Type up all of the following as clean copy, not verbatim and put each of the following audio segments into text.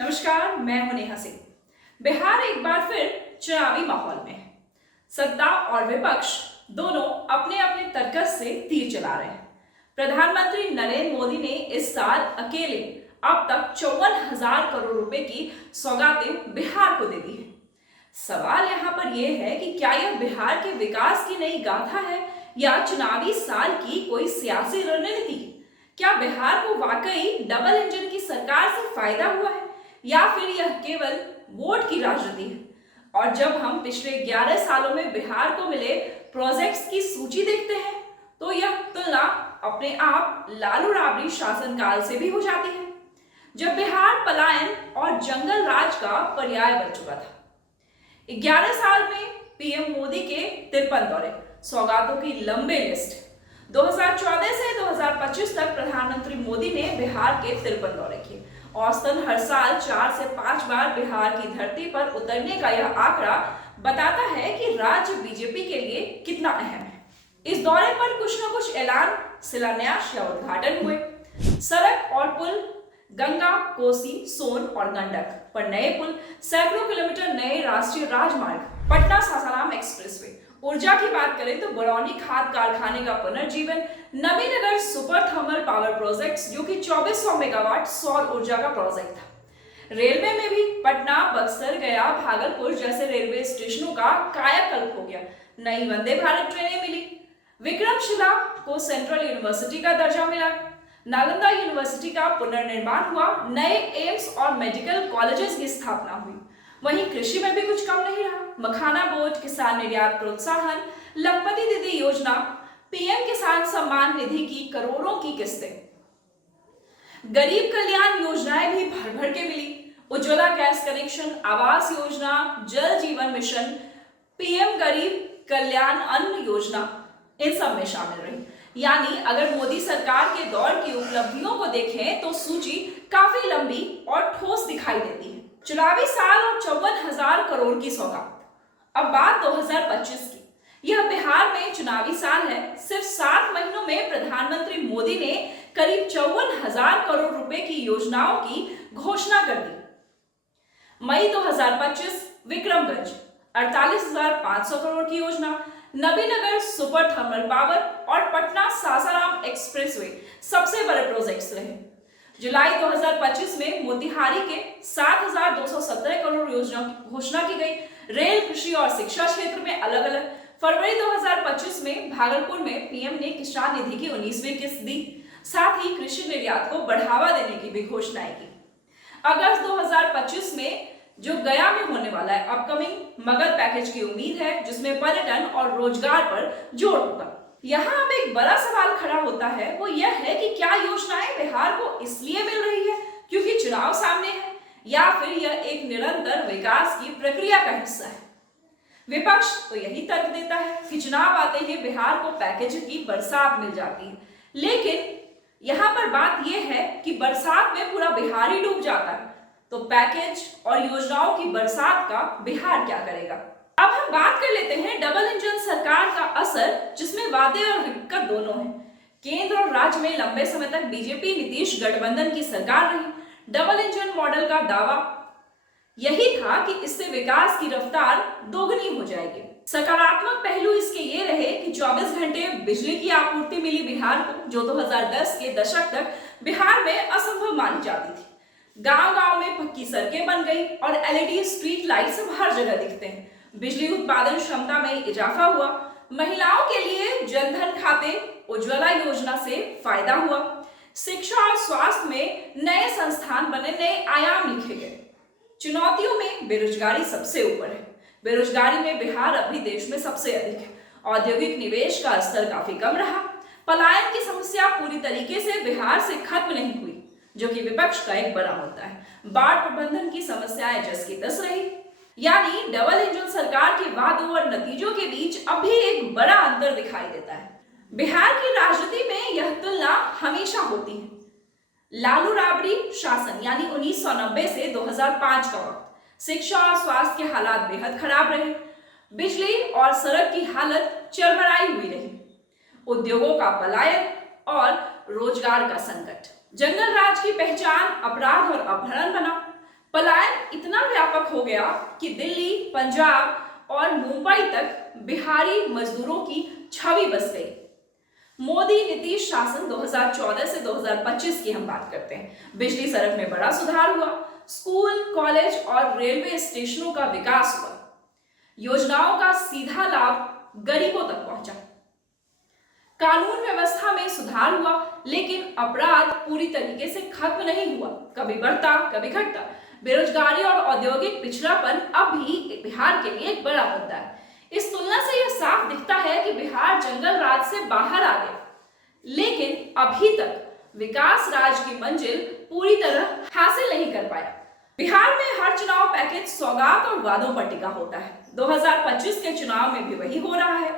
नमस्कार, मैं हूं नेहा सिंह। बिहार एक बार फिर चुनावी माहौल में है। सत्ता और विपक्ष दोनों अपने अपने तर्कस से तीर चला रहे हैं। प्रधानमंत्री नरेंद्र मोदी ने इस साल अकेले अब तक 54,000 करोड़ रुपए की सौगातें बिहार को दे दी है। सवाल यहाँ पर यह है कि क्या यह बिहार के विकास की नई गाथा है या चुनावी साल की कोई सियासी रणनीति? क्या बिहार को वाकई डबल इंजन की सरकार से फायदा हुआ है या फिर यह केवल वोट की राजनीति है? और जब हम पिछले 11 सालों में बिहार को मिले प्रोजेक्ट्स की सूची देखते हैं तो यह तुलना अपने आप लालू राबड़ी शासनकाल से भी हो जाती है, जब बिहार पलायन और जंगल राज का पर्याय बन चुका था। 11 साल में पीएम मोदी के 53 दौरे, सौगातों की लंबी लिस्ट। 2014 से 2025 तक प्रधानमंत्री मोदी ने बिहार के 53 दौरे किए। औसतन हर साल 4 से 5 बार बिहार की धरती पर उतरने का यह आंकड़ा बताता है कि राज्य बीजेपी के लिए कितना अहम है। इस दौरे पर कुछ न कुछ ऐलान, शिलान्यास या उद्घाटन हुए। सड़क और पुल, गंगा, कोसी, सोन और गंडक पर नए पुल, सैकड़ों किलोमीटर नए राष्ट्रीय राजमार्ग, पटना सासाराम एक्सप्रेसवे। ऊर्जा की बात करें तो बरौनी खाद कारखाने का पुनर्जीवन, Nabinagar super thermal power project जो कि 2400 मेगावाट सौर ऊर्जा का प्रोजेक्ट था। रेलवे में भी पटना, बक्सर, गया, भागलपुर जैसे रेलवे स्टेशनों का कायाकल्प हो गया। नई वंदे भारत ट्रेनें मिली। विक्रमशिला को सेंट्रल यूनिवर्सिटी का दर्जा मिला। नालंदा यूनिवर्सिटी का पुनर्निर्माण हुआ। नए एम्स और मेडिकल कॉलेजेस की स्थापना हुई। वहीं कृषि में भी कुछ कम नहीं रहा। मखाना बोर्ड, किसान निर्यात प्रोत्साहन, लखपति दीदी योजना, पीएम किसान सम्मान निधि की करोड़ों की किस्तें, गरीब कल्याण योजनाएं भी भर भर के मिली। उज्ज्वला गैस कनेक्शन, आवास योजना, जल जीवन मिशन, पीएम गरीब कल्याण अन्न योजना इन सब में शामिल रही। यानी अगर मोदी सरकार के दौर की उपलब्धियों को देखें तो सूची काफी लंबी और ठोस दिखाई देती है। चुनावी साल और 54,000 करोड़ की सौगात। अब बात 2025 की। यह बिहार में चुनावी साल है। सिर्फ 7 महीनों में प्रधानमंत्री मोदी ने करीब 54,000 करोड़ रुपए की योजनाओं की घोषणा कर दी। मई 2025 विक्रमगंज 48,500 करोड़ की योजना, नवीनगर सुपर थर्मल पावर और पटना सासाराम एक्सप्रेसवे सबसे बड़े प्रोजेक्ट्स रहे। जुलाई 2025 में मोतिहारी के 7,217 करोड़ योजना की घोषणा की गई। रेल, कृषि और शिक्षा क्षेत्र में अलग अलग। फरवरी 2025 में भागलपुर में पीएम ने किसान निधि की 19वीं किस्त दी। साथ ही कृषि निर्यात को बढ़ावा देने की भी घोषणाएं की। अगस्त 2025 में जो गया में होने वाला है अपकमिंग मगध पैकेज की उम्मीद है, जिसमें पर्यटन और रोजगार पर जोर होगा। यहाँ अब एक बड़ा सवाल खड़ा होता है, वो यह है कि क्या योजनाएं बिहार को इसलिए मिल रही है क्योंकि चुनाव सामने है, या फिर यह एक निरंतर विकास की प्रक्रिया का हिस्सा है। विपक्ष तो यही तर्क देता है कि चुनाव आते ही बिहार को पैकेज की बरसात मिल जाती है, लेकिन यहाँ पर बात यह है कि बरसात में पूरा बिहार ही डूब जाता है, तो पैकेज और योजनाओं की बरसात का बिहार क्या करेगा? अब हम बात कर लेते हैं डबल इंजन सरकार का असर, जिसमें वादे और हकीकत दोनों है। केंद्र और राज्य में लंबे समय तक बीजेपी नीतीश गठबंधन की सरकार रही। डबल इंजन मॉडल का दावा यही था कि इससे विकास की रफ्तार दोगुनी हो जाएगी। सकारात्मक पहलू इसके ये रहे कि 24 घंटे बिजली की आपूर्ति मिली बिहार को, जो 2010 के दशक तक बिहार में असंभव मानी जाती थी। गांव-गांव में पक्की सड़कें बन गई और एलईडी स्ट्रीट लाइट्स हर जगह दिखते हैं। बिजली उत्पादन क्षमता में इजाफा हुआ। महिलाओं के लिए जनधन खाते, उज्ज्वला योजना से फायदा हुआ। शिक्षा और स्वास्थ्य में नए संस्थान बने, नए आयाम लिखे गए। चुनौतियों में बेरोजगारी सबसे ऊपर है। बेरोजगारी में बिहार अभी देश में सबसे अधिक है। औद्योगिक निवेश का स्तर काफी कम रहा। पलायन की समस्या पूरी तरीके से बिहार से खत्म नहीं हुई, जो कि विपक्ष का एक बड़ा मुद्दा है। बाढ़ प्रबंधन की समस्याएं जस की तस रही। यानी डबल इंजन सरकार के वादों और नतीजों के बीच अभी एक बड़ा अंतर दिखाई देता है। बिहार की राजनीति में यह तुलना हमेशा होती है। लालू राबड़ी शासन यानी 1990 से 2005 का वक्त, शिक्षा और स्वास्थ्य के हालात बेहद खराब रहे। बिजली और सड़क की हालत चरमराई हुई रही। उद्योगों का पलायन और रोजगार का संकट। जंगल राज की पहचान अपराध और अपहरण बना। तक हो गया कि दिल्ली, पंजाब और मुंबई तक बिहारी मजदूरों की छवि बस गई। मोदी नीतीश शासन 2014 से 2025 की हम बात करते हैं। बिजली सड़क में बड़ा सुधार हुआ, स्कूल, कॉलेज और रेलवे स्टेशनों का विकास हुआ, योजनाओं का सीधा लाभ गरीबों तक पहुंचा, कानून व्यवस्था में सुधार हुआ, लेकिन अपराध पूरी तरीके से खत्म नहीं हुआ, कभी बढ़ता कभी घटता। बेरोजगारी और औद्योगिक पिछड़ापन अब भी बिहार के लिए एक बड़ा मुद्दा है। इस तुलना से यह साफ दिखता है कि बिहार जंगल राज से बाहर आ गया, लेकिन अभी तक विकास राज की मंजिल पूरी तरह हासिल नहीं कर पाया। बिहार में हर चुनाव पैकेज सौगात और वादों पर टिका होता है। 2025 के चुनाव में भी वही हो रहा है।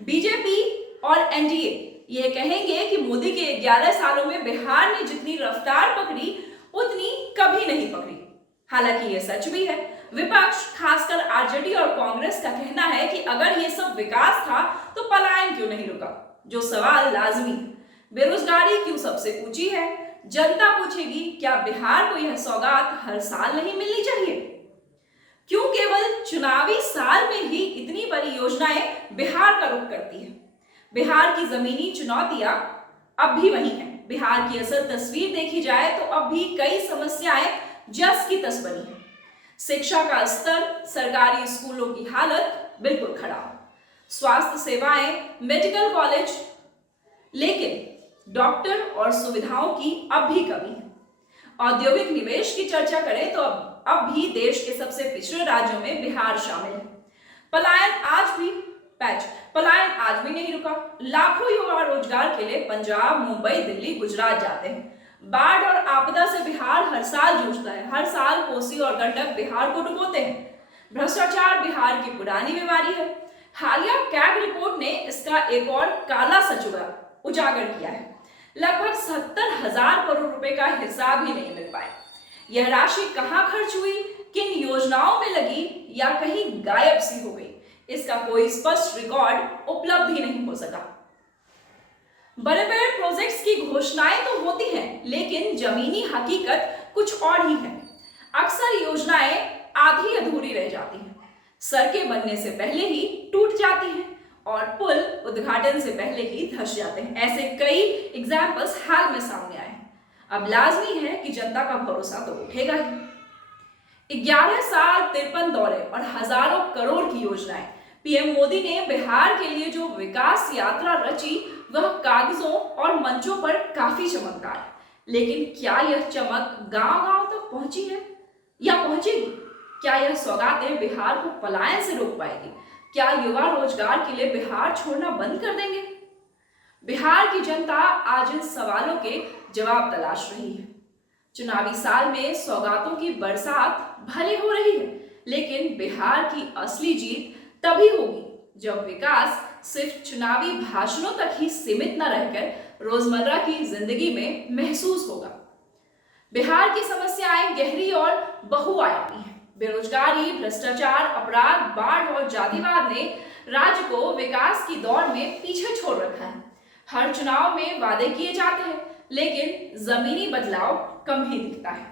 बीजेपी और एनडीए ये कहेंगे कि मोदी के 11 सालों में बिहार ने जितनी रफ्तार पकड़ी उतनी कभी नहीं पकड़ी। हालांकि ये सच भी है। विपक्ष, खासकर आरजेडी और कांग्रेस का कहना है कि अगर ये सब विकास था तो पलायन क्यों नहीं रुका। जो सवाल लाजमी है, बेरोजगारी क्यों सबसे ऊंची है? जनता पूछेगी, क्या बिहार को यह सौगात हर साल नहीं मिलनी चाहिए? क्यों केवल चुनावी साल में ही इतनी बड़ी योजनाएं बिहार का रुख करती है? बिहार की जमीनी चुनौतियां अब भी वही हैं। बिहार की असल तस्वीर देखी जाए तो अब भी कई समस्याएं जस की तस बनी है। शिक्षा का स्तर, सरकारी स्कूलों की हालत बिल्कुल खराब, स्वास्थ्य सेवाएं, मेडिकल कॉलेज, लेकिन डॉक्टर और सुविधाओं की अब भी कमी है। औद्योगिक निवेश की चर्चा करें तो अब भी देश के सबसे पिछड़े राज्यों में बिहार शामिल है। पलायन आज भी नहीं रुका। लाखों युवा रोजगार के लिए पंजाब, मुंबई, दिल्ली, गुजरात जाते हैं। बाढ़ और आपदा से बिहार हर साल जूझता है। हर साल कोसी और गंडक बिहार को डुबोते हैं। भ्रष्टाचार बिहार की पुरानी बीमारी है। हालिया कैग रिपोर्ट ने इसका एक और काला सच उजागर किया है। लगभग 70,000 करोड़ रुपए का हिसाब ही नहीं मिल पाया। यह राशि कहां खर्च हुई, किन योजनाओं में लगी या कहीं गायब सी हो गई, इसका कोई स्पष्ट रिकॉर्ड उपलब्ध ही नहीं हो सका। बड़े बड़े प्रोजेक्ट्स की घोषणाएं तो होती हैं, लेकिन जमीनी हकीकत कुछ और ही है। अक्सर योजनाएं आधी अधूरी रह जाती हैं, सड़कें बनने से पहले ही टूट जाती हैं और पुल उद्घाटन से पहले ही धंस जाते हैं। ऐसे कई एग्जाम्पल्स हाल में सामने आए हैं। अब लाजमी है कि जनता का भरोसा तो उठेगा ही। 11 साल, 53 दौरे और हजारों करोड़ की योजनाएं। पीएम मोदी ने बिहार के लिए जो विकास यात्रा रची वह कागजों और मंचों पर काफी चमकदार है, लेकिन क्या यह चमक गांव-गांव तक पहुंची है या पहुंचेगी? क्या यह सौगातें बिहार को पलायन से रोक पाएगी? क्या युवा रोजगार के लिए बिहार छोड़ना बंद कर देंगे? बिहार की जनता आज इन सवालों के जवाब तलाश रही है। चुनावी साल में सौगातों की बरसात भले हो रही है, लेकिन बिहार की असली जीत तभी होगी जब विकास सिर्फ चुनावी भाषणों तक ही सीमित न रहकर रोजमर्रा की जिंदगी में महसूस होगा। बिहार की समस्याएं गहरी और बहुआयामी हैं। बेरोजगारी, भ्रष्टाचार, अपराध, बाढ़ और जातिवाद ने राज्य को विकास की दौड़ में पीछे छोड़ रखा है। हर चुनाव में वादे किए जाते हैं, लेकिन जमीनी बदलाव कम ही दिखता है।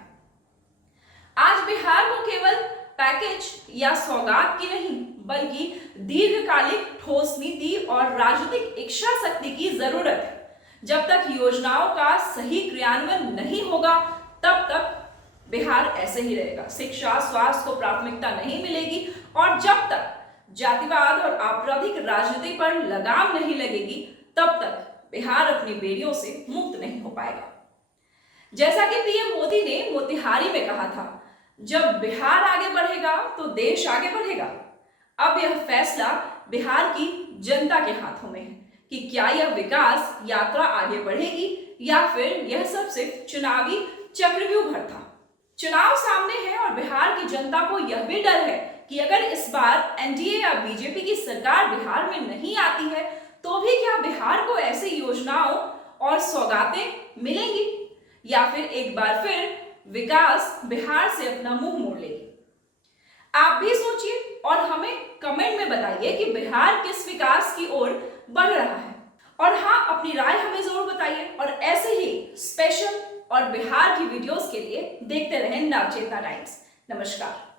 आज बिहार को केवल पैकेज या सौगात की नहीं, बल्कि दीर्घकालिक ठोस नीति और राजनीतिक इच्छा शक्ति की जरूरत है। जब तक योजनाओं का सही क्रियान्वयन नहीं होगा, तब तक बिहार ऐसे ही रहेगा। शिक्षा, स्वास्थ्य को प्राथमिकता नहीं मिलेगी और जब तक जातिवाद और आपराधिक राजनीति पर लगाम नहीं लगेगी, तब तक बिहार अपनी बेड़ियों से मुक्त नहीं हो पाएगा। जैसा कि पीएम मोदी ने मोतिहारी में कहा था, जब बिहार आगे बढ़ेगा तो देश आगे बढ़ेगा। अब यह फैसला बिहार की जनता के हाथों में है कि क्या यह विकास यात्रा आगे बढ़ेगी या फिर यह सब सिर्फ चुनावी चक्रव्यूह भर था। चुनाव सामने है और बिहार की जनता को यह भी डर है कि अगर इस बार एनडीए या बीजेपी की सरकार बिहार में नहीं आती है, तो भी क्या बिहार को ऐसी योजनाओं और सौगातें मिलेंगी या फिर एक बार फिर विकास बिहार से अपना मुंह मोड़ लेगी। आप भी सोचिए और हमें कमेंट में बताइए कि बिहार किस विकास की ओर बढ़ रहा है। और हाँ, अपनी राय हमें जरूर बताइए और ऐसे ही स्पेशल और बिहार की वीडियोस के लिए देखते रहें नवचेतना टाइम्स। नमस्कार।